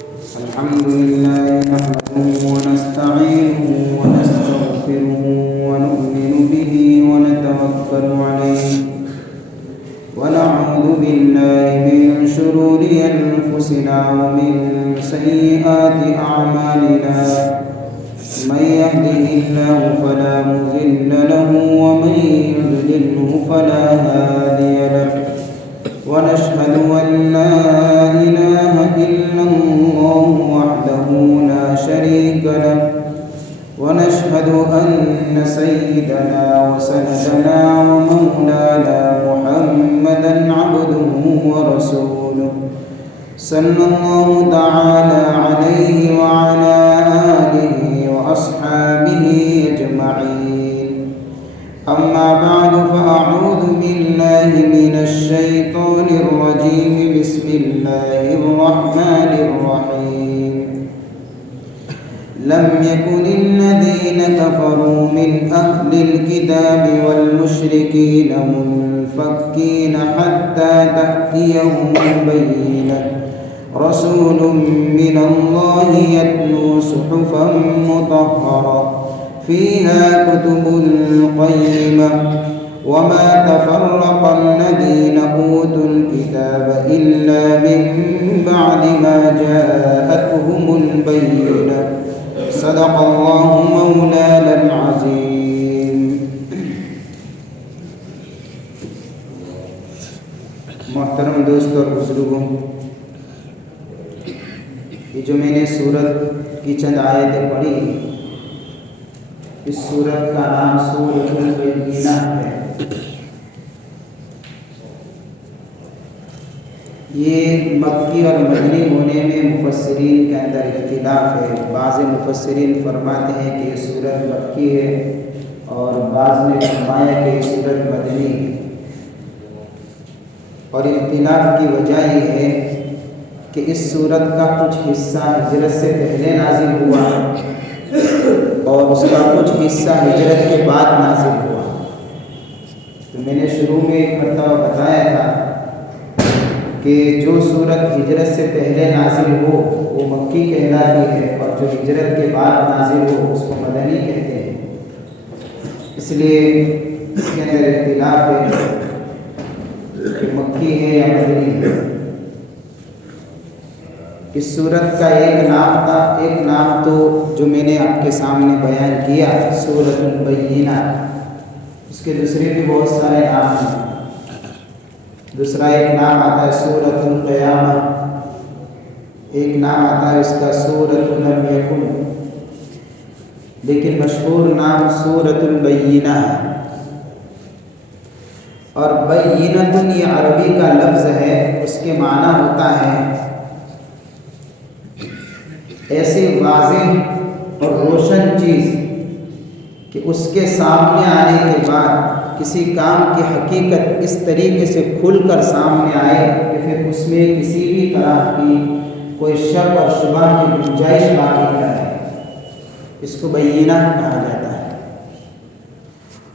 الحمد لله نحمده ونستعينه ونستغفره ونؤمن به ونتوكل عليه ونعوذ بالله من شرور أنفسنا ومن سيئات أعمالنا من يهده الله فلا مضل له ومن يضلله فلا هادي له ونشهد أن لا إله إلا الله وحده لا شريك له ونشهد أن سيدنا وسندنا ومولانا محمدا عبده ورسوله صلى الله تعالى عليه وعلى آله وأصحابه أجمعين أما بعد فأعوذ بالله من الشيطان الرجيم بسم الله الرحمن الرحيم لم يكن الذين كفروا من أهل الكتاب والمشركين منفكين حتى تأتيهم بينة رسول من الله يتلو صحفا مطهرة فيها كتب قيمة وما تفرق الذين أوتوا الكتاب إلا من بعد ما جاءتهم البينة صدق الله مولانا العظيم. محترم دوست اور بزرگوں، یہ جو میں نے سورت کی چند آیتیں پڑھی، اس سورت کا نام سورۃ البینہ ہے۔ یہ مکی اور مدنی ہونے میں مفسرین کے اندر اختلاف ہے۔ بعض مفسرین فرماتے ہیں کہ یہ سورت مکی ہے اور بعض نے فرمایا کہ یہ سورت مدنی ہے، اور اختلاف کی وجہ یہ ہے کہ اس سورت کا کچھ حصہ ہجرت سے پہلے نازل ہوا اور اس کا کچھ حصہ ہجرت کے بعد نازل ہوا۔ تو میں نے شروع میں ایک مرتبہ بتایا تھا کہ جو سورت ہجرت سے پہلے نازل ہو وہ مکی کہلاتی ہے، اور جو ہجرت کے بعد نازل ہو اس کو مدنی کہتے ہیں۔ اس لیے اس کے اندر اختلاف ہے کہ مکی ہے یا مدنی ہے۔ اس سورت کا ایک نام تھا، ایک نام تو جو میں نے آپ کے سامنے بیان کیا سورۃ البینہ، اس کے دوسرے بھی بہت سارے نام ہیں۔ دوسرا ایک نام آتا ہے سورۃ القیامہ، ایک نام آتا ہے اس کا سورۃ لم یکن، لیکن مشہور نام سورۃ البینہ ہے۔ اور بینۃ یہ عربی کا لفظ ہے، اس کے معنی ہوتا ہے ایسی واضح اور روشن چیز کہ اس کے سامنے آنے کے بعد کسی کام کی حقیقت اس طریقے سے کھل کر سامنے آئے کہ پھر اس میں کسی بھی طرح کی کوئی شک اور شبہ کی گنجائش باقی نہ رہے، اس کو بینہ کہا جاتا ہے۔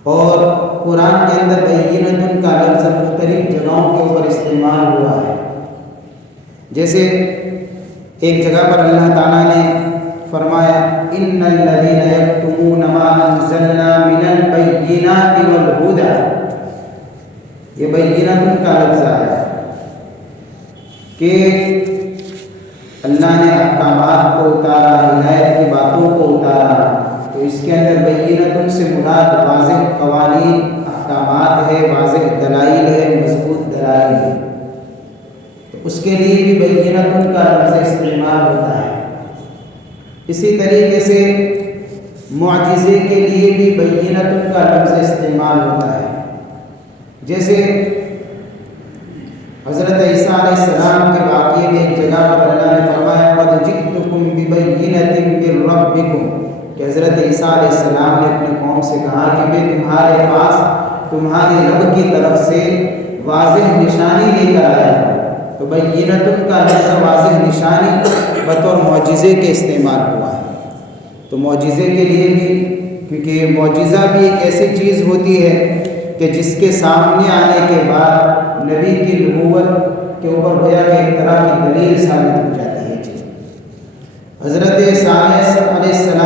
اور قرآن کے اندر بینۃ کا لفظ مختلف جگہوں کے اوپر استعمال ہوا ہے۔ جیسے ایک جگہ پر اللہ تعالیٰ نے فرمایا ان الذین یکتمون ما انزلنا من البینات والہدی، یہ بینۃ کا لفظ آیا کہ اللہ نے احکامات کو اتارا، ہدایت کی باتوں کو اتارا، تو اس کے اندر بینۃ سے مراد واضح قوانین احکامات ہے، واضح دلائل ہے، مضبوط دلائل ہے۔ اس کے لیے بھی بینۃ کا لفظ استعمال ہوتا ہے۔ اسی طریقے سے معجزے کے لیے بھی بینۃ کا لفظ استعمال ہوتا ہے۔ جیسے حضرت عیسیٰ علیہ السلام کے واقعے میں ایک جگہ پر اللہ نے فرمایا قد جئتکم ببینۃ من ربکم، کہ حضرت عیسیٰ علیہ السلام نے اپنی قوم سے کہا کہ میں تمہارے پاس تمہارے رب کی طرف سے واضح نشانی لے کر آیا ہوں۔ تو بینۃ کا لفظ واضح نشانی بطور معجزے کے استعمال ہوا ہے۔ تو معجزے کے لیے بھی، کیونکہ معجزہ بھی ایک ایسی چیز ہوتی ہے کہ جس کے سامنے آنے کے بعد نبی کی نبوت کے اوپر گویا کہ ایک طرح کی دلیل ثابت ہو جاتی ہے چیز۔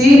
3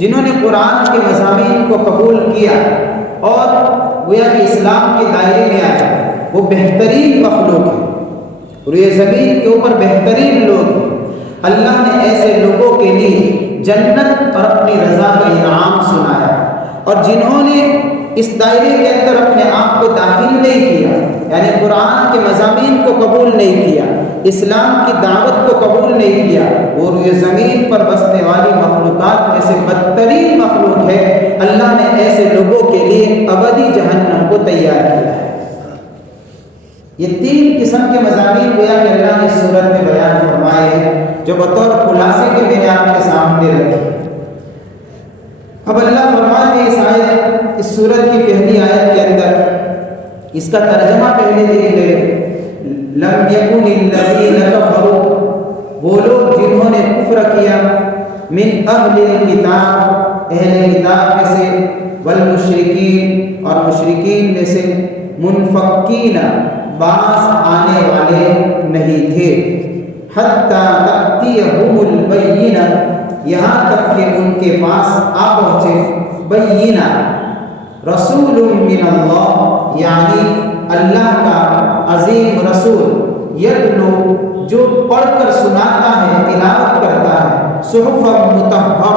جنہوں نے قرآن کے مضامین کو قبول کیا اور گویا کہ اسلام کے دائرے میں آیا، وہ بہترین مخلوق ہیں اور یہ زمین کے اوپر بہترین لوگ ہیں۔ اللہ نے ایسے لوگوں کے لیے جنت اور اپنی رضا کا انعام سنایا، اور جنہوں نے اس دائرے کے اندر اپنے آپ کو داخل نہیں کیا، یعنی قرآن کے مضامین کو قبول نہیں کیا، اسلام کی دعوت کو قبول نہیں کیا، اور یہ زمین پر بسنے والی مخلوقات میں سے بدترین مخلوق ہے۔ اللہ نے ایسے لوگوں کے لیے ابدی جہنم کو تیار کیا ہے۔ یہ تین قسم کے مضامین گویا کہ اللہ نے اس صورت میں بیان فرمائے ہیں، جو بطور خلاصے کے میں نے آپ کے سامنے رکھے۔ اب اللہ فرماتے ہیں اس سورت کی پہلی آیت کے اندر، اس کا ترجمہ پہلے دیکھ لیں۔ لم یکن الذین کفروا، وہ لوگ جنہوں نے کفر کیا، من اہل الکتاب، اہل کتاب میں سے، والمشرکین، اور مشرکین میں سے، منفکین، باز آنے والے نہیں تھے، حتی تأتیہم البینہ، یہاں تک کہ ان کے پاس آ پہنچے بینہ، رسول من اللہ، یعنی اللہ کا عظیم رسول، یتلو، جو پڑھ کر سناتا ہے، تلاوت کرتا ہے، صحفا مطہرہ،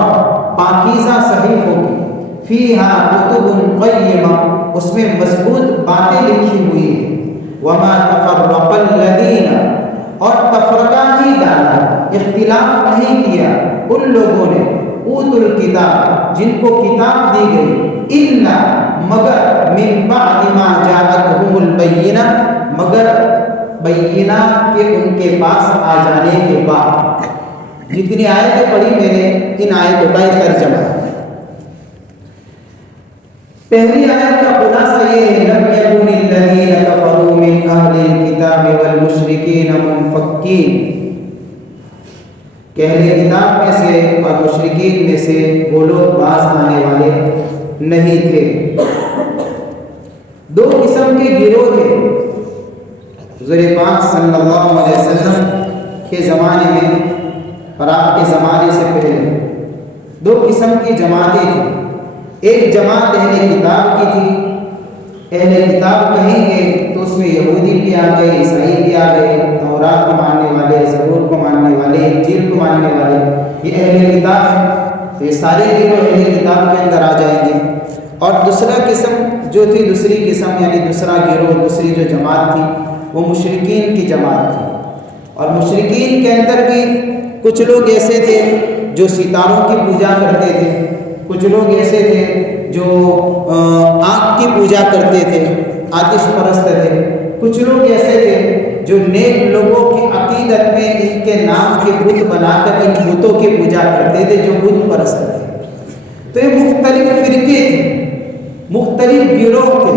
پاکیزہ صحیفوں کی، فیہا کتب قیمہ، اس میں مضبوط باتیں لکھی ہوئی ہیں، وما تفرق الذین، اور تفرقہ نہیں ڈالا، اختلاف نہیں کیا ان لوگوں نے، اوت الکتاب، جن کو کتاب دی گئی، الا، مگر، من بعد ما جاءتهم البینہ، مگر بینہ کہ ان کے پاس آ جانے کے بعد۔ جتنی آیتیں پڑھی میں نے، ان آیتوں کا ترجمہ ہے۔ پہلی آیت کا خلاصہ یہ ہے، لم یکن الذین کفروا من اہل الکتاب والمشرکین منفکین، کہ اہل کتاب میں سے اور مشرکین میں سے وہ لوگ باز آنے والے نہیں تھے۔ دو قسم کے گروہ تھے حضور پاک صلی اللہ علیہ وسلم کے زمانے میں اور آپ کے زمانے سے پہلے، دو قسم کی جماعتیں تھیں۔ ایک جماعت اہل کتاب کی تھی، اہل کتاب کہیں گے تو اس میں یہودی بھی آ گئے، عیسائی بھی آ گئے، تورات کو ماننے والے، زبور کو ماننے والے، انجیل کو ماننے والے، یہ اہل کتاب ہے، تو یہ سارے گروہ اہل کتاب کے اندر آ جائیں گے۔ اور دوسرا قسم جو تھی، دوسری قسم یعنی دوسرا گروہ، دوسری جو جماعت تھی، وہ مشرکین کی جماعت تھی۔ اور مشرکین کے اندر بھی کچھ لوگ ایسے تھے جو ستاروں کی پوجا کرتے تھے، کچھ لوگ ایسے تھے جو آگ کی پوجا کرتے تھے، آتش پرست تھے، کچھ لوگ ایسے تھے جو نیک لوگوں کی عقیدت میں ان کے نام کے بت بنا کر ان بتوں کی پوجا کرتے تھے، جو بت پرست تھے۔ تو یہ مختلف فرقے تھے، مختلف گروہ تھے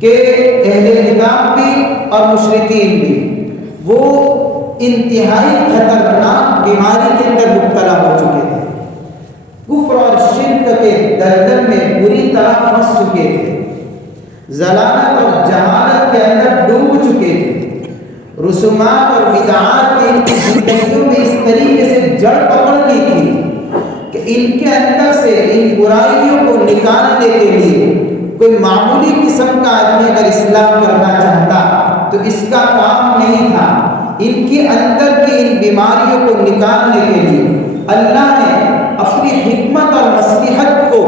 کہ اہل کتاب بھی اور مشرکین بھی وہ انتہائی خطرناک بیماری کے اندر مبتلا ہو چکے تھے، کفر اور شرک کے دلدل میں بری طرح پھنس چکے تھے، ضلالت اور جہالت کے اندر ڈوب چکے تھے، رسومات اور بدعات نے ان کی زندگیوں میں اس طریقے سے جڑ پکڑ لی تھی کہ ان کے اندر سے ان برائیوں کو نکالنے کے لیے کوئی معمولی قسم کا آدمی اگر اصلاح کرنا چاہتا تو اس کا کام نہیں تھا۔ ان کے اندر کی ان بیماریوں کو نکالنے کے لیے اللہ نے اپنی حکمت اور مصلحت کو،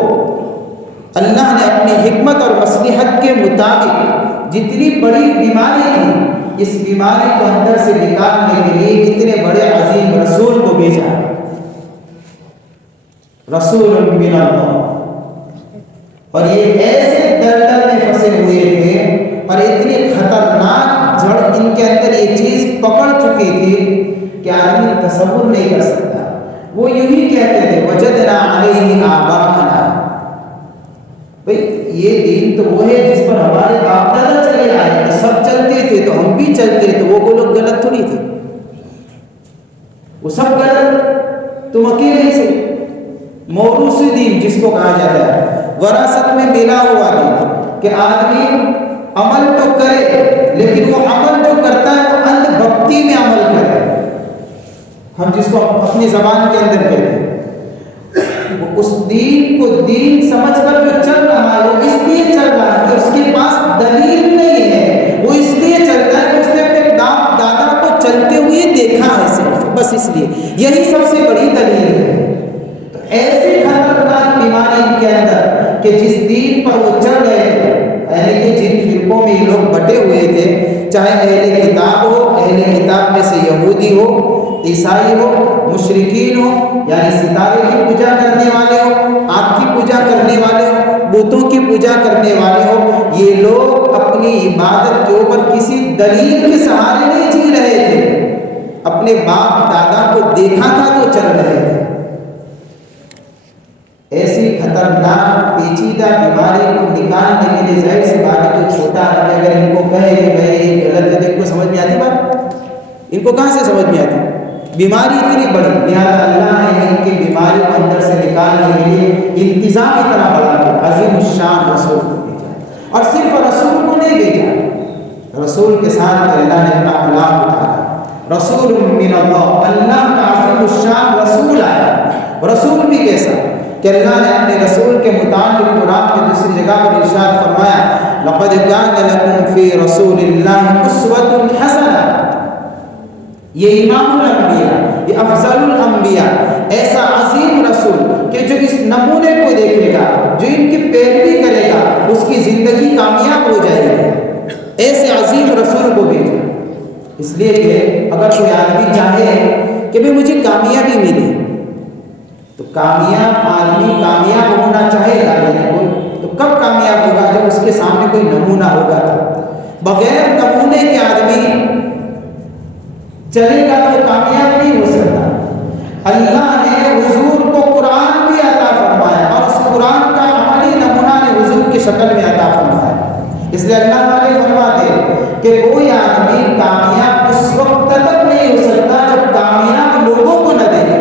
اللہ نے اپنی حکمت اور مصلحت کے مطابق جتنی بڑی بیماری تھی، اس بیماری کو اندر سے نکالنے کے لیے اتنے بڑے عظیم رسول کو بھیجا، رسول من اللہ۔ اور یہ ایسے دلدل میں پھنسے ہوئے تھے اور اتنی خطرناک جڑ ان کے اندر یہ چیز پکڑ چکی تھی کہ آدمی تصور نہیں کر سکتا۔ وہ یوں ہی کہتے تھے، وجدنا علیہ آباءنا، بھئی یہ دین تو وہ ہے جس پر ہمارے باپ دادا چلے آئے، تو سب چلتے تھے تو ہم بھی چلتے، تو وہ لوگ غلط تھوڑی تھے، وہ سب غلط، تم اکیلے سے موروثی دین جس کو کہا جاتا ہے، وراثت میں ملا ہوا دین، کہ آدمی عمل تو کرے لیکن وہ عمل جو کرتا ہے وہ اندھ بھکتی میں عمل کرے، ہم جس کو اپنی زبان کے اندر کہتے ہیں، اس دین کو دین سمجھ کر جو چل رہا ہے وہ اس لیے چل رہا ہے کہ اس کے پاس دلیل نہیں ہے، وہ اس لیے چلتا ہے کہ اس نے اپنے باپ دادا کو چلتے ہوئے دیکھا ہے صرف، بس اس لیے یہی سب سے بڑی دلیل ہے۔ تو ایسی خطرناک بیماری ان کے اندر کہ جس دین پر وہ چل رہے تھے، یعنی کہ جن فرقوں میں یہ لوگ بٹے ہوئے تھے، چاہے اہل کتاب ہو، اہل کتاب میں سے یہودی ہو، عیسائی ہو، مشرکین ہو، یعنی ستارے کی پوجا کرنے والے ہو، آگ کی پوجا کرنے والے ہو، بتوں کی پوجا کرنے والے ہو، یہ لوگ اپنی عبادت کے اوپر کسی دلیل کے سہارے نہیں جی رہے تھے، اپنے باپ دادا کو دیکھا تھا تو چل رہے تھے۔ ایسی خطرناک پیچیدہ بیماری کو نکالنے کے لیے ظاہر سی بات ہے جو چھوٹا آدمی اگر ان کو کہے کہ بھائی یہ غلط ہے تو ان کو سمجھ میں آتی بات؟ ان کو کہاں سے سمجھ میں آتی؟ بیماری اتنی بڑی، لہٰذا اللہ نے ان کی بیماری کو اندر سے نکالنے کے لیے انتظام اتنا بڑا کہ عظیم الشان رسول کو بھیجا، اور صرف رسول کو نہیں بھیجا، رسول کے ساتھ اللہ نے اپنا کلام اتارا، رسول من اللہ، اللہ کا عظیم الشان رسول آیا۔ رسول بھی کیسا کہ اللہ نے اپنے رسول کے متعلق قرآن کی دوسری جگہ پر ارشاد فرمایا لقد كان لكم في رسول الله اسوة حسنة، یہ امام الانبیاء، یہ افضل الانبیاء، ایسا عظیم رسول کہ جو اس نمونے کو دیکھے گا، جو ان کی پیروی کرے گا، اس کی زندگی کامیاب ہو جائے گی، ایسے عظیم رسول کو بھیجا۔ اس لیے کہ اگر کوئی آدمی چاہے کہ بھئی مجھے کامیابی ملے، تو کامیاب آدمی کامیاب ہونا چاہے گا، یعنی تو کب کامیاب ہوگا؟ جب اس کے سامنے کوئی نمونہ ہوگا۔ بغیر نمونے کے آدمی چلے گا تو کامیاب نہیں ہو سکتا۔ اللہ نے حضور کو قرآن بھی عطا فرمایا، اور اس قرآن کا عملی نمونہ نے حضور کی شکل میں عطا فرمایا۔ اس لیے اللہ تعالیٰ فرماتے کہ کوئی آدمی کامیاب اس وقت تک نہیں ہو سکتا جب کامیاب لوگوں کو نہ دیکھے۔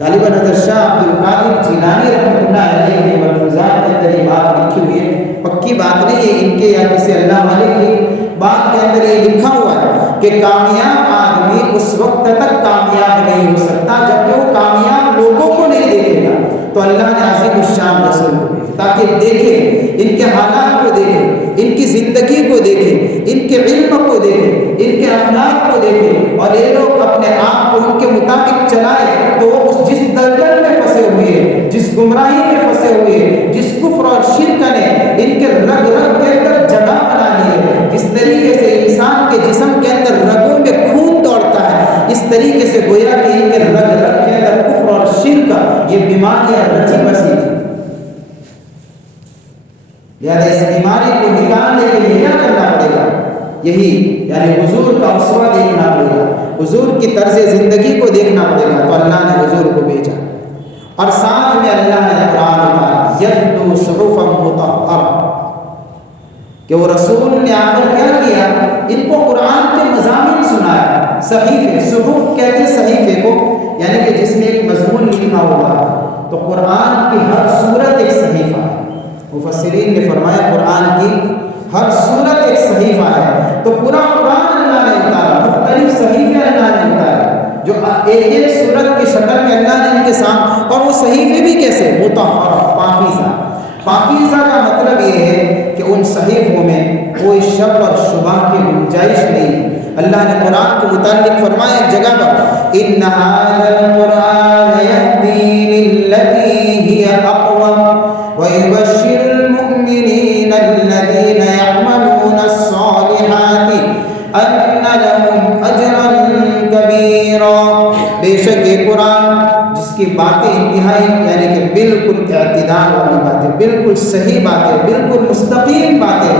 غالباً حضرت شاہ عبد القادر جیلانی رحمۃ اللہ علیہ کے ملفوظات کے اندر یہ بات لکھی ہوئی ہے، پکی بات نہیں ہے ان کے یا کسی اللہ والے کی بات کے اندر یہ لکھا ہوا ہے کہ کامیاب آدمی اس وقت تک کامیاب نہیں ہو سکتا جب کہ وہ کامیاب لوگوں کو نہیں دیکھے گا۔ تو اللہ نے عظیم الشان رسول کو بھیجا تاکہ دیکھے، ان کے حالات کو دیکھے، ان کی زندگی کو دیکھے، ان کے علم کو دیکھے، ان کے اخلاق کو دیکھے، اور یہ لوگ اپنے آپ کو ان کے مطابق چلائے تو وہ جس دلدل میں پھنسے ہوئے ہیں، جس گمراہی میں پھنسے ہوئے ہیں، جس کفر اور شرک نے ان کے رگ رگ کے اندر جگہ بنا لی ہے، جس طریقے سے انسان کے جسم کے اندر رگوں میں خون دوڑتا ہے، اس طریقے سے گویا کہ ان کے رگ رگ کے اندر کفر اور شرک یہ بیماریاں رچی بسی تھی۔ لہذا اس بیماری کو نکالنے کے لیے کیا کرنا پڑے گا؟ یہی یعنی حضور کا اسوہ دیکھنا پڑے گا، حضور کی طرز زندگی کو دیکھنا پڑے گا۔ تو اللہ نے حضور کو بھیجا، اور ساتھ میں اللہ نے قرآن اتارا، یتلو صحفا مطہرہ، کہ وہ رسول نے آ کر کیا کیا؟ ان کو قرآن کے مضامین سنایا۔ صحیفے، صحف کہتے ہیں صحیفے کو، یعنی کہ جس میں ایک مضمون لکھا ہوا، تو قرآن کی ہر سورت ایک صحیفہ ہے۔ مفسرین نے فرمایا قرآن کی ہر سورت ایک صحیفہ ہے، تو پورا قرآن اللہ نے اتارا، مختلف صحیفے اللہ نے اتارا، جو ایک ایک سورت کی شکل میں اللہ نے ان کے ساتھ، اور وہ صحیفے بھی کیسے؟ مطہرہ، پاکیزہ۔ پاکیزہ کا مطلب یہ ہے کہ ان صحیفوں میں کوئی شک اور شبہ کی گنجائش نہیں۔ اللہ نے قرآن کے متعلق فرمایا ایک جگہ پر، ان ھذا القرآن یہدی للتی ہی اقوم ویبشر المؤمنین الذین یعملون الصالحات ان لهم اجرا کبیرا۔ بے شک یہ قرآن جس کی باتیں انتہائی یعنی کہ بالکل اعتدال والی باتیں، بالکل صحیح باتیں، بالکل مستقیم باتیں،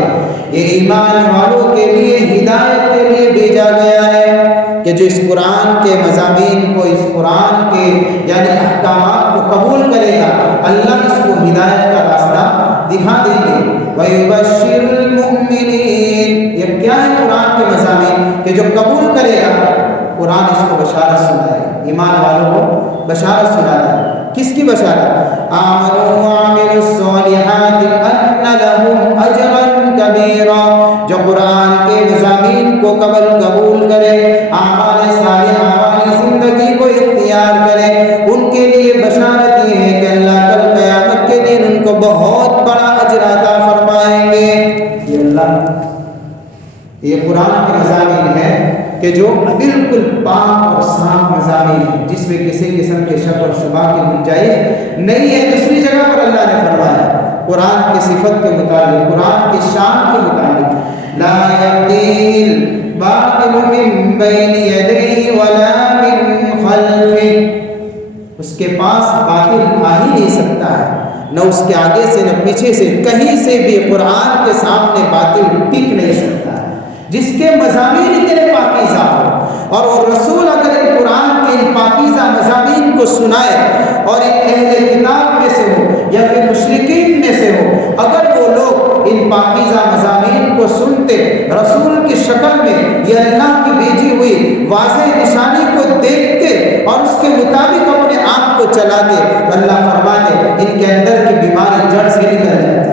یہ ایمان والوں کے لیے ہدایت کے لیے بھیجا گیا ہے کہ جو اس قرآن کے مضامین کو، اس قرآن کے یعنی احکامات کو قبول کرے گا، اللہ اس کو ہدایت کا راستہ دکھا دیں گے۔ وَيُبَشِّرُ الْمُؤْمِنِينَ، یہ کیا ہے قرآن کے مضامین کہ جو قبول کرے گا قرآن اس کو بشارت سنائے گا، ایمان والوں کو بشارت سناتا ہے۔ کس کی بشارت؟ آمنوا وعملوا الصالحات ان لهم اجرا کبیرا، جو قرآن کے مضامین کو قبول کرے، اعمال صالحہ والی زندگی کو اختیار کرے، ان کے لیے بشارت یہ بالکل پاک اور صاف مضامین ہیں جس میں کسی قسم کے شک اور شبہ کی گنجائش نہیں ہے۔ دوسری جگہ پر اللہ نے فرمایا قرآن کی صفت کے متعلق، قرآن کی شان کے متعلق، لا یأتیہ الباطل من بین یدیہ ولا من خلفہ، اس کے پاس باطل آ ہی نہیں سکتا ہے، نہ اس کے آگے سے نہ پیچھے سے، کہیں سے بھی قرآن کے سامنے باطل ٹک نہیں سکتا ہے۔ جس کے مضامین اتنے پاکیزہ ہو اور وہ رسول اگر ان قرآن کے ان پاکیزہ مضامین کو سنائے اور ان اہل کتاب میں سے ہو یا پھر مشرکین میں سے ہو، اگر وہ لوگ ان پاکیزہ مضامین کو سنتے، رسول کی شکل میں یہ اللہ کی بھیجی ہوئی واضح نشانی کو دیکھتے اور اس کے مطابق اپنے آپ کو چلاتے، تو اللہ فرماتے ان کے اندر کی بیماری جڑ سے نکل جاتی ہے،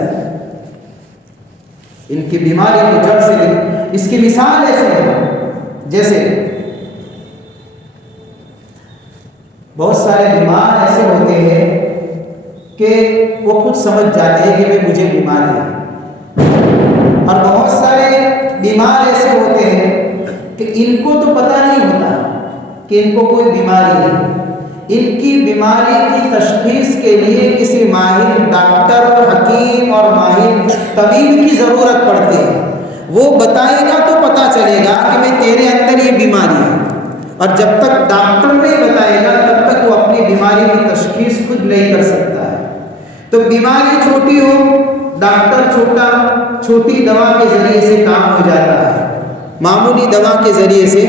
ان کی بیماری کو جڑ سے نکل۔ اس کی مثال ایسے ہے جیسے بہت سارے بیمار ایسے ہوتے ہیں کہ وہ خود سمجھ جاتے ہیں کہ بھئی مجھے بیماری ہے، اور بہت سارے بیمار ایسے ہوتے ہیں کہ ان کو تو پتہ نہیں ہوتا کہ ان کو کوئی بیماری ہے، ان کی بیماری کی تشخیص کے لیے کسی ماہر ڈاکٹر، حکیم اور ماہر طبیب کی ضرورت پڑتی ہے۔ وہ بتائے گا تو پتہ چلے گا کہ میں تیرے اندر یہ بیماری ہے، اور جب تک ڈاکٹر نہیں بتائے گا تب تک وہ اپنی بیماری کی تشخیص خود نہیں کر سکتا ہے۔ تو بیماری چھوٹی ہو، ڈاکٹر چھوٹی دوا کے ذریعے سے کام ہو جاتا ہے، معمولی دوا کے ذریعے سے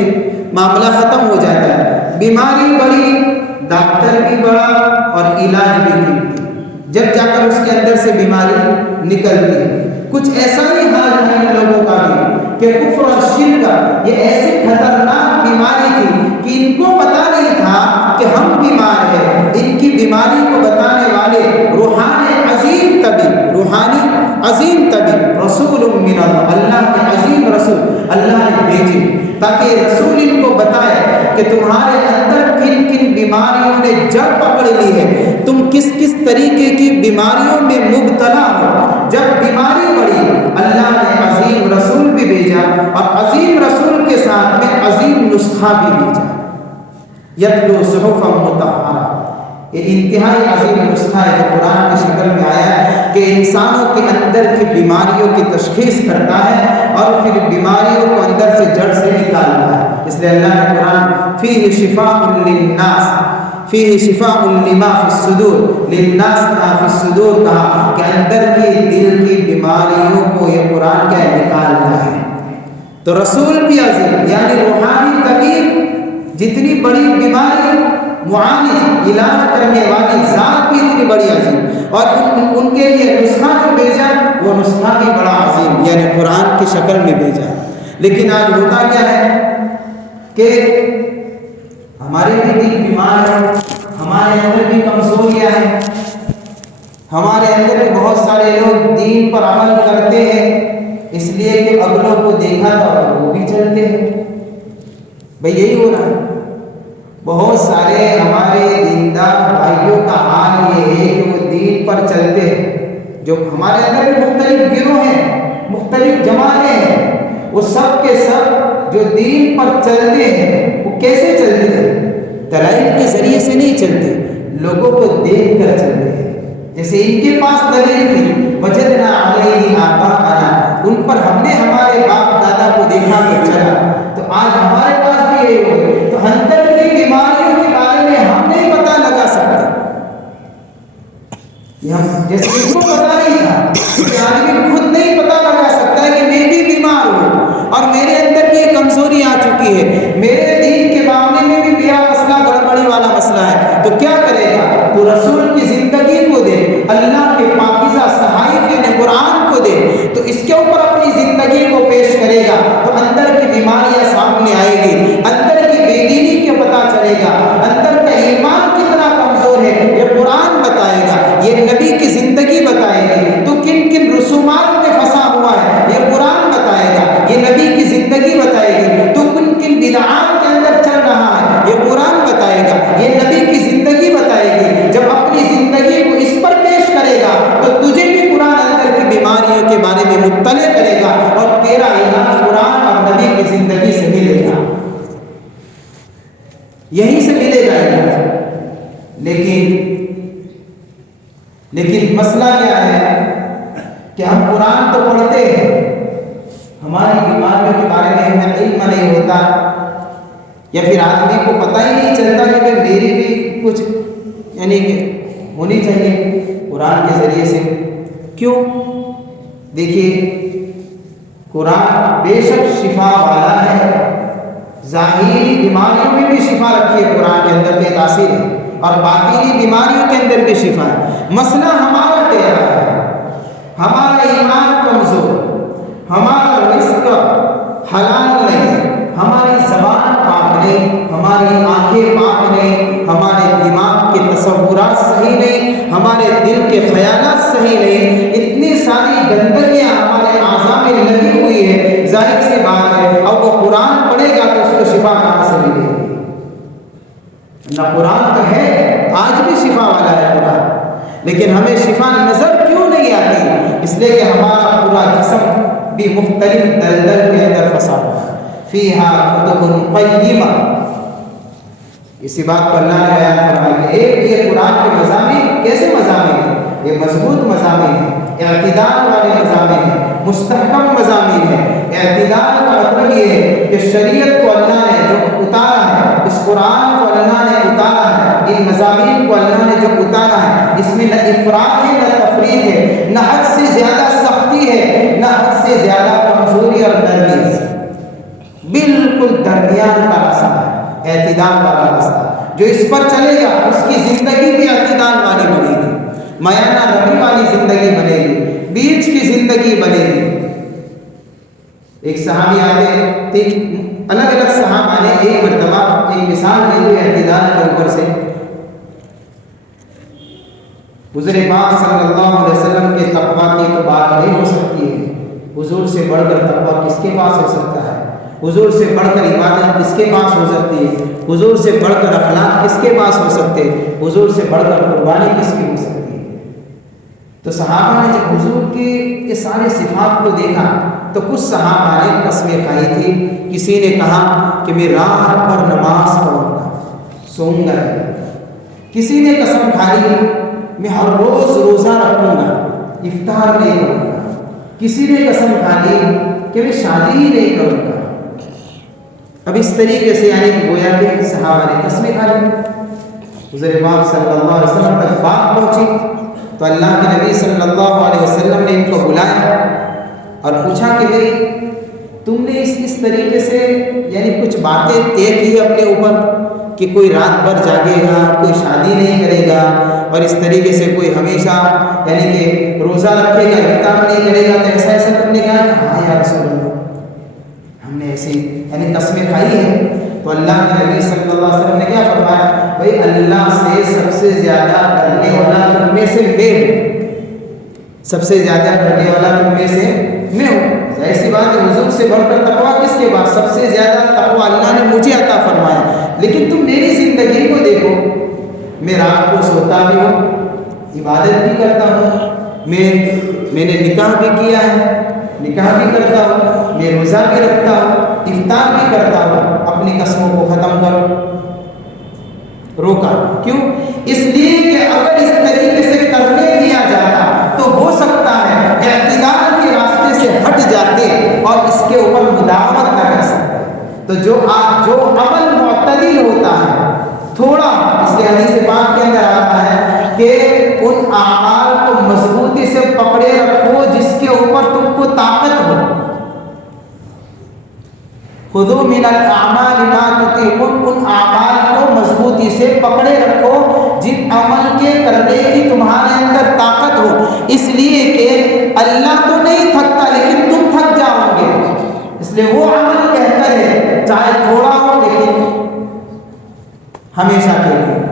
معاملہ ختم ہو جاتا ہے۔ بیماری بڑی، ڈاکٹر بھی بڑا اور علاج بھی قیمتی، جب جا کر اس کے اندر سے بیماری نکلتی ہے۔ کچھ ایسا ہی حال ہے لوگوں کا بھی کہ کفر اور شرک کا یہ ایسی خطرناک بیماری تھی کہ ان کو پتہ نہیں تھا کہ ہم بیمار ہیں۔ ان کی بیماری کو بتانے والے روحانی عظیم طبیب رسول من اللہ کے عظیم رسول اللہ نے بھیجے تاکہ رسول ان کو بتائے کہ تمہارے اندر کن کن بیماریوں نے جڑ پکڑ لی ہے، تم کس کس طریقے کی بیماریوں میں مبتلا ہو۔ جب بیماری بڑھی اللہ نے عظیم رسول بھی بھیجا، اور عظیم رسول کے ساتھ میں عظیم نسخہ بھی بھیجا، یتلو صحفا مطہرہ، یہ انتہائی عظیم نسخہ ہے جو قرآن کی شکل میں آیا ہے کہ انسانوں کے اندر کی بیماریوں کی تشخیص کرتا ہے اور پھر بیماریوں کو اندر سے جڑ سے نکالتا ہے۔ اس لیے اللہ نے قرآن فیہ شفاء للناس، فیہ شفاء لما فی الصدور، للناس ما فی الصدور کہا کہ اندر کی دل کی بیماریوں کو یہ قرآن کیا نکالتا ہے۔ تو رسول بھی عظیم یعنی روحانی طبیب، جتنی بڑی بیماری معالج علاج کرنے والی ذات بھی اتنی بڑی عظیم، اور ان کے لیے نسخہ جو بھیجا وہ نسخہ بھی بڑا عظیم یعنی قرآن کی شکل میں بھیجا۔ لیکن آج ہوتا کیا ہے کہ ہمارے بھی دل بیمار ہے، ہمارے اندر بھی کمزوریاں ہیں، ہمارے اندر بھی بہت سارے لوگ دین پر عمل کرتے ہیں اس لیے کہ اگلوں کو دیکھا تھا اور وہ بھی چلتے ہیں۔ بھئی یہی ہو رہا ہے، بہت سارے ہمارے دیندار بھائیوں کا حال یہ ہے کہ وہ دین پر چلتے ہیں، جو ہمارے اندر بھی مختلف گروہ ہیں، مختلف جماعتیں ہیں، وہ سب کے سب جو دین پر چلتے ہیں وہ کیسے چلتے ہیں؟ دلائل کے ذریعے سے نہیں چلتے، لوگوں کو دیکھ کر چلتے ہیں۔ جیسے ان کے پاس دلیل تھی وجدنا علیہ آباءنا، ان پر ہم نے ہمارے باپ دادا کو دیکھا کہ چلا، تو آج ہمارے پاس بھی یہی ہوگی۔ تو اندر کی بیماریوں کے بارے میں ہم نہیں پتہ لگا سکتے، جیسے ان کو پتہ نہیں تھا کہ آدمی خود نہیں پتہ لگا سکتا ہے کہ میں بھی بیمار ہوں اور میرے اندر کی یہ کمزوری آ چکی ہے، میرے دین کے معاملے میں بھی میرا مسئلہ گڑبڑی والا مسئلہ ہے، تو کیا کرے گا؟ تو رسول کی زندگی کو دے، اللہ کے پاکیزہ صحائف یعنی قرآن کو دے، تو اس کے اوپر اپنی زندگی کو پیش کرے گا تو اندر کی بیماریاں سامنے آئے گی، اندر کی بے دینی کے پتہ چلے گا، اندر کا ایمان کتنا کمزور ہے یہ قرآن بتائے گا، یہ نبی کی زندگی بتائے گا۔ یہیں سے ملے گا علاج۔ لیکن مسئلہ کیا ہے کہ ہم قرآن تو پڑھتے ہیں، ہماری بیماریوں کے بارے میں ہمیں علم نہیں ہوتا، یا پھر آدمی کو پتہ ہی نہیں چلتا کہ میری بھی کچھ یعنی کہ ہونی چاہیے قرآن کے ذریعے سے۔ کیوں؟ دیکھیے قرآن بے شک شفا والا ہے، ظاہری بیماریوں میں بھی شفا رکھی ہے قرآن کے اندر، بے تاثیر ہے، اور باطنی بیماریوں کے اندر بھی شفا ہے۔ مسئلہ ہمارا ٹیڑھا ہے، ہمارا ایمان کمزور، ہمارا رزق حلال نہیں، ہماری زبان پاک نہیں، ہماری آنکھیں پاک نہیں، ہمارے دماغ کے تصورات صحیح نہیں، ہمارے دل کے خیالات صحیح نہیں، اتنی ساری گندگیاں ہمارے اعضاء میں لگی ہوئی ہے، ظاہر سی بات ہے اب وہ قرآن پڑھے گا تو اس کو شفا کہاں سے ملے گی؟ نہ قرآن تو ہے، آج بھی شفا والا ہے قرآن، لیکن ہمیں شفا نظر کیوں نہیں آتی؟ اس لیے کہ ہمارا پورا جسم بھی مختلف دلدل کے اندر پھنسا ہوا ہے۔ فیہا کتب قیمہ، اسی بات کو اللہ نے بیان فرمایا کہ ایک یہ قرآن کے مضامین کیسے مضامین ہیں؟ یہ مضبوط مضامین ہیں، اعتدال والے مضامین ہیں، مستحکم مضامین ہیں۔ اعتدال کا مطلب یہ ہے کہ شریعت کو اللہ نے جو اتارا ہے، اس قرآن کو اللہ نے اتارا ہے، ان مضامین کو اللہ نے جو اتارا ہے، اس میں نہ افراط ہے نہ تفریط ہے، نہ حد سے زیادہ سختی ہے نہ حد سے زیادہ کمزوری اور نرمی ہے، بالکل درمیان کا راستہ ہے، اعتدال والا راستہ۔ جو اس پر چلے گا اس کی زندگی بھی اعتدال والی بنے گی، میانہ روی والی زندگی بنے گی، بیچ کی زندگی بنے گی۔ ایک صحابی آتے تین الگ الگ صحابہ نے ایک مرتبہ ایک مثال دی ہوئی اعتدال کے اوپر سے۔ حضور پاک صلی اللہ علیہ وسلم کے تقویٰ کی تو بات نہیں ہو سکتی ہے، حضور سے بڑھ کر تقویٰ کس کے پاس ہو سکتا ہے؟ حضور سے بڑھ کر عبادت کس کے پاس ہو سکتی ہے؟ حضور سے بڑھ کر اخلاق کس کے پاس ہو سکتے ہیں؟ حضور سے بڑھ کر قربانی کس کی ہو سکتی ہے؟ تو صحابہ نے جب حضور کی یہ سارے صفات کو دیکھا تو کچھ صحابہ نے قسمیں کھائی تھی۔ کسی نے کہا کہ میں رات بھر نماز پڑھوں گا، سوؤں گا نہیں۔ کسی نے قسم کھا لی میں ہر روز روزہ رکھوں گا، افطار نہیں کروں گا۔ کسی نے قسم کھا لی کہ میں شادی ہی نہیں کروں گا۔ اب اس طریقے سے یعنی گویا کہ صحابہ نے قسمیں کھا لی۔ حضور پاک صلی اللہ علیہ وسلم تک بات پہنچی تو اللہ کے نبی صلی اللہ علیہ وسلم نے ان کو بلایا اور پوچھا کہ بھئی تم نے اس طریقے سے یعنی کچھ باتیں طے کی اپنے اوپر کہ کوئی رات بھر جاگے گا، کوئی شادی نہیں کرے گا، اور اس طریقے سے کوئی ہمیشہ یعنی کہ روزہ رکھے گا، افطار نہیں کرے گا، تو ایسا تم نے کہا کہ ہاں یا رسول اللہ ہم نے ایسی یعنی قسمیں کھائی ہیں۔ تو اللہ کے نبی صلی اللہ علیہ وسلم نے کیا فرمایا؟ بھائی اللہ سے سب سے زیادہ ڈرنے والا تم میں سے میں ہوں، سب سے زیادہ ڈرنے والا تم میں سے میں ہوں۔ ایسی بات ہے، حضور سے بڑھ کر تقویٰ کس کے بعد؟ سب سے زیادہ تقویٰ اللہ نے مجھے عطا فرمایا۔ لیکن تم میری زندگی کو دیکھو، میں رات کو سوتا بھی ہوں، عبادت بھی کرتا ہوں، میں نے نکاح بھی کیا ہے، نکاح بھی کرتا ہوں، میں روزہ بھی رکھتا ہوں، افطار بھی کرتا ہوں، اپنی قسموں کو ختم کرو۔ روکا کیوں؟ اس لیے کہ اگر اس طریقے سے کرنے دیا جاتا تو ہو سکتا ہے اعتدال کے راستے سے ہٹ جاتے اور اس کے اوپر مداومت نہ کر سکتے۔ تو جو عمل معتدل ہوتا ہے تھوڑا، اس لیے حدیث پاک کے اندر آتا ہے کہ ان اعمال کو مضبوطی سے پکڑے رکھو جس کے اوپر تم کو طاقت ہو۔ خذوا من الاعمال ما تطيقون، ان اعمال کو مضبوطی سے پکڑے رکھو جن عمل کے کرنے کی تمہارے اندر طاقت ہو، اس لیے کہ اللہ تو نہیں تھکتا لیکن تم تھک جاؤ گے، اس لیے وہ عمل بہتر ہے چاہے تھوڑا ہو لیکن ہمیشہ کے لیے۔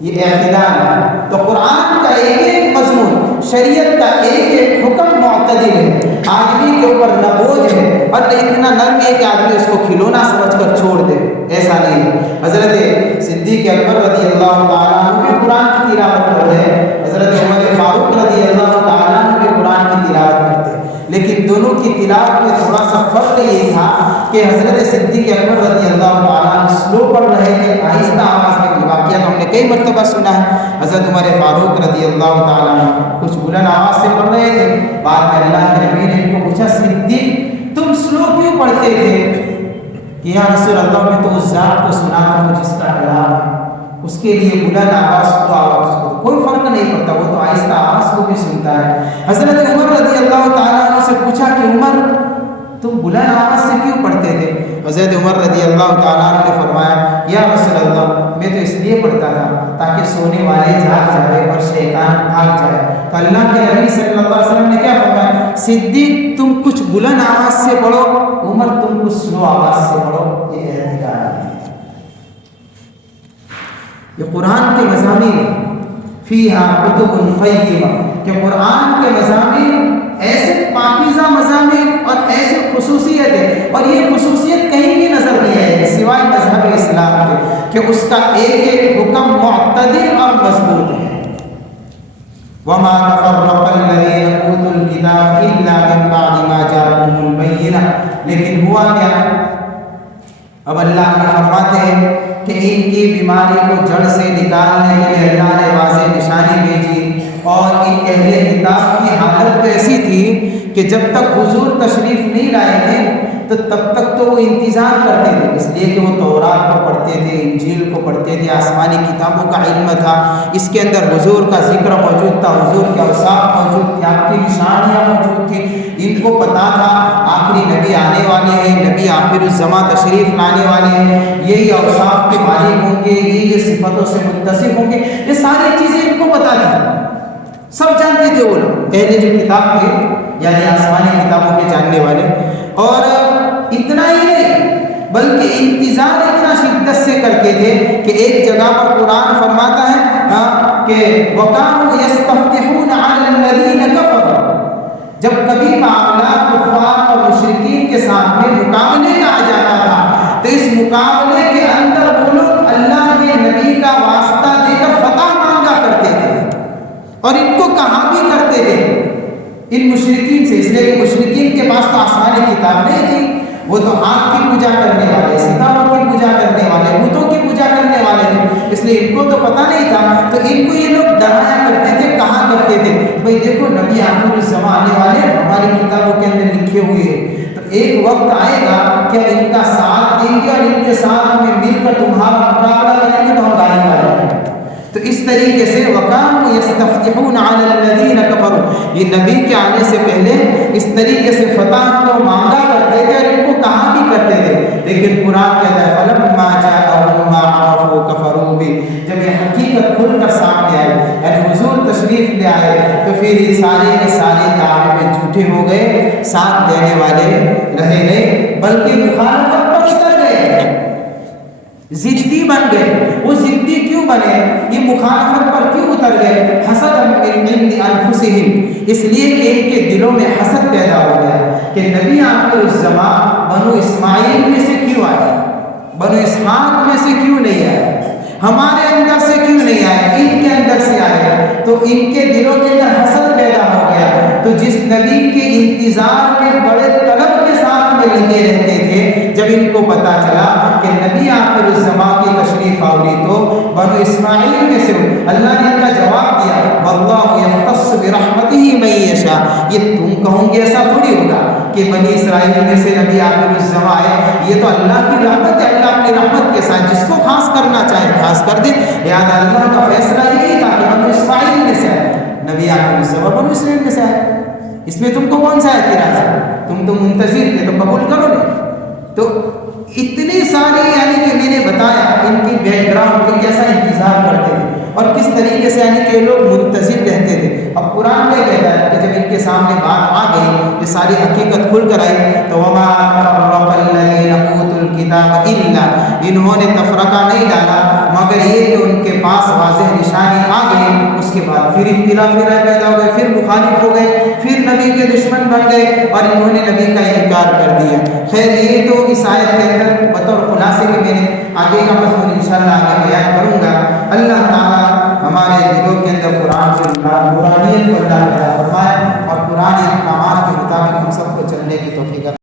یہ اعتدال ہے۔ تو قرآن کا ایک ایک مضمون، شریعت کا ایک ایک حکم معتدل ہے، آدمی کے اوپر نہ بوجھ ہے اور نہ اتنا نرم ہے کہ آدمی اس کو کھلونا سمجھ کر چھوڑ دے، ایسا نہیں ہے۔ حضرت صدیق اکبر رضی اللہ تعالیٰ عنہ بھی قرآن کی تلاوت کرتے ہیں، حضرت عمر فاروق رضی اللہ تعالیٰ عنہ بھی قرآن کی تلاوت کرتے ہیں، لیکن دونوں کی تلاوت میں تھوڑا سا فرق یہ تھا کہ حضرت صدیق اکبر رضی اللہ تعالیٰ عنہ سلو پڑھ رہے تھے، آہستہ آواز میں. یہ واقعہ تو ہم نے کئی مرتبہ سنا ہے. حضرت عمر فاروق رضی اللہ تعالیٰ عنہ کچھ بلند آواز سے پڑھ رہے تھے. بعد میں اللہ کے نبی نے ان کو پوچھا صدیق تم سلو کیوں پڑھتے تھے؟ کہ یا رسول اللہ میں تو اس ذات کو سناتا ہوں جس کا کلام ہے، اس کے لیے بلند آواز کو آواز کو کوئی فرق نہیں پڑتا، وہ تو آہستہ آواز کو بھی سنتا ہے. حضرت عمر رضی اللہ تعالیٰ عنہ سے پوچھا کہ عمر تم بلند آواز سے کیوں پڑھتے تھے؟ حضرت عمر رضی اللہ تعالیٰ عنہ نے فرمایا یا رسول اللہ میں تو اس لیے پڑھتا تھا تاکہ سونے والے جاگ جائے اور شیطان بھاگ جائے. تو اللہ کے نبی صلی اللہ علیہ وسلم نے کیا فرمایا؟ صدیق تم کچھ بلند آواز سے پڑھو، عمر تم کچھ سلو آواز سے پڑھو. یہ اعتدال ہے. یہ قرآن کے مضامین فیہا کتب قیمہ، کہ قرآن کے مضامین ایسے پاکیزہ مضامین اور ایسے خصوصیت ہے، اور یہ خصوصیت کہیں بھی نظر نہیں آئے سوائے مذہب اسلام کے، کہ اس کا ایک ایک حکم معتدل اور مضبوط ہے. وما تفرق الذین اوتوا الکتاب الا من بعد ما جاءهم البینۃ. لیکن ہوا کیا؟ اب اللہ نے فرماتے ہیں کہ ان کی بیماری کو جڑ سے نکالنے کے لیے اللہ نے واضح نشانی بھیجی، اور ان اہل کتاب کی حالت ایسی تھی کہ جب تک حضور تشریف نہیں لائے تھے تو تب تک تو وہ انتظار کرتے تھے، اس لیے کہ وہ تورات کو پڑھتے تھے، انجیل کو پڑھتے تھے، آسمانی کتابوں کا علم تھا، اس کے اندر حضور کا ذکر موجود تھا، حضور کے اوصاف موجود تھے، آپ کی نشانیاں موجود تھیں. ان کو پتا تھا آخری نبی آنے والے ہیں، نبی آخر الزماں تشریف لانے والے ہیں، یہی اوصاف کے مالک ہوں گے، یہ صفتوں سے متصف ہوں گے. یہ ساری چیزیں ان کو پتا تھی، سب جانتے تھے وہ لوگ اہل جو کتاب تھے، یعنی آسمانی کتابوں کے جاننے والے. اور اتنا ہی نہیں بلکہ انتظار اتنا شدت سے کرتے تھے کہ ایک جگہ پر قرآن فرماتا ہے کہ وَكَانُوا يَسْتَفْتِحُونَ عَلَى الَّذِينَ كَفَرُوا. جب کبھی معاملات کفار اور مشرکین کے سامنے مقابلے کا آ جاتا تھا تو اس مقابلے کے اندر وہ لوگ اللہ کے نبی کا واسطہ دے کر فتح مانگا کرتے تھے، اور ان کو کہا بھی کرتے تھے ان مشرکین سے، اس لیے کہ مشرکین کے پاس تو آسمانی کتاب نہیں تھی، وہ تو آگ کی پوجا کرنے والے، ستاروں کی پوجا کرنے والے، بتوں کی پوجا کرنے والے تھے، اس لیے ان کو تو پتہ نہیں تھا. تو ان کو یہ لوگ ڈرایا کرتے تھے، کہا کرتے تھے بھئی دیکھو نبی آخر الزماں آنے والے ہماری کتابوں کے اندر لکھے ہوئے ہیں، تو ایک وقت آئے گا کہ ان کا ساتھ دیں گے اور ان کے ساتھ ہمیں مل کر تمہارا مقابلہ کریں گے تو ہم غالب آ جائیں گے. تو اس طریقے سے وَكَانُوا يَسْتَفْتِحُونَ عَلَى الَّذِينَ كَفَرُوا، یہ نبی کے آنے سے پہلے اس طریقے سے فتح کو مانگا کرتے تھے اور ان کو کہا بھی کرتے تھے. لیکن قرآن کہتا ہے فَلَمَّا جَاءَهُم مَّا عَرَفُوا كَفَرُوا بِهِ، جب یہ حقیقت کھل کر سامنے آئے، یعنی حضور تشریف لے آئے، تو پھر یہ سارے کے سارے دعوے میں جھوٹے ہو گئے، ساتھ دینے والے رہے نہیں، بلکہ مخالفت پر اتر گئے، ضدی بن گئے. وہ ضدی کیوں بنے؟ یہ مخالفت پر کیوں اتر گئے؟ حسد من عند انفسہم، اس لیے کہ ان کے دلوں میں حسد پیدا ہو گیا کہ نبی آخر الزماں بنو اسماعیل میں سے کیوں آئے، بنو اسحاق میں سے کیوں نہیں آئے، ہمارے اندر سے کیوں نہیں آئے، ان کے اندر سے آئے. تو ان کے دلوں کے اندر حسد پیدا ہو گیا. تو جس نبی کے انتظار میں بڑے طلب کے ساتھ میں لگے رہتے تھے، جب ان کو پتا چلا کہ نبی آخر الزماں کی تشریف آوری تو بنو اسماعیل میں سے، اللہ نے ان کا جواب دیا واللہ یختص برحمتہ من یشاء. یہ تم کہوں گے ایسا تھوڑی ہوگا کہ بنی اسرائیل میں سے نبی آخر الزماں آئے، یہ تو اللہ کی رحمت ہے، اللہ اپنی رحمت کے ساتھ جس کو خاص کرنا چاہے خاص کر دے. لہٰذا اللہ کا فیصلہ یہی تھا کہ بنو اسماعیل میں سے آئے، نبی آخر الزماں بنو اسرائیل میں سے آئے. اس میں تم کو کون سا اعتراض ہے؟ تم تو منتظر تھے تو قبول کرو گے. تو اتنی ساری یعنی کہ میں نے بتایا ان کی بیک گراؤنڈ کے کیسا انتظار کرتے تھے اور کس طریقے سے یعنی کہ لوگ منتظر رہتے تھے. اب قرآن کیا کہتا ہے کہ جب ان کے سامنے بات آ گئی، یہ ساری حقیقت کھل کر آئی، تو وما تفرق الذین اوتوا الکتاب الا، انہوں نے تفرقہ نہیں ڈالا مگر یہ کہ ان کے پاس واضح نشانی آ گئی، اس کے بعد پھر اختلاف رائے پیدا ہو گئے، پھر مخالف ہو گئے، پھر نبی کے دشمن بن گئے اور انہوں نے نبی کا انکار کر دیا. خیر یہ تو اس آیت کے اندر بطور خلاصے کے میں نے آگے کا مضمون انشاءاللہ آگے بیان کروں گا. اللہ تعالیٰ ہمارے دلوں کے اندر قرآن سے قرآنیت کو اللہ تعالیٰ فرمائے اور قرآن احکامات کے مطابق ہم سب کو چلنے کی توفیق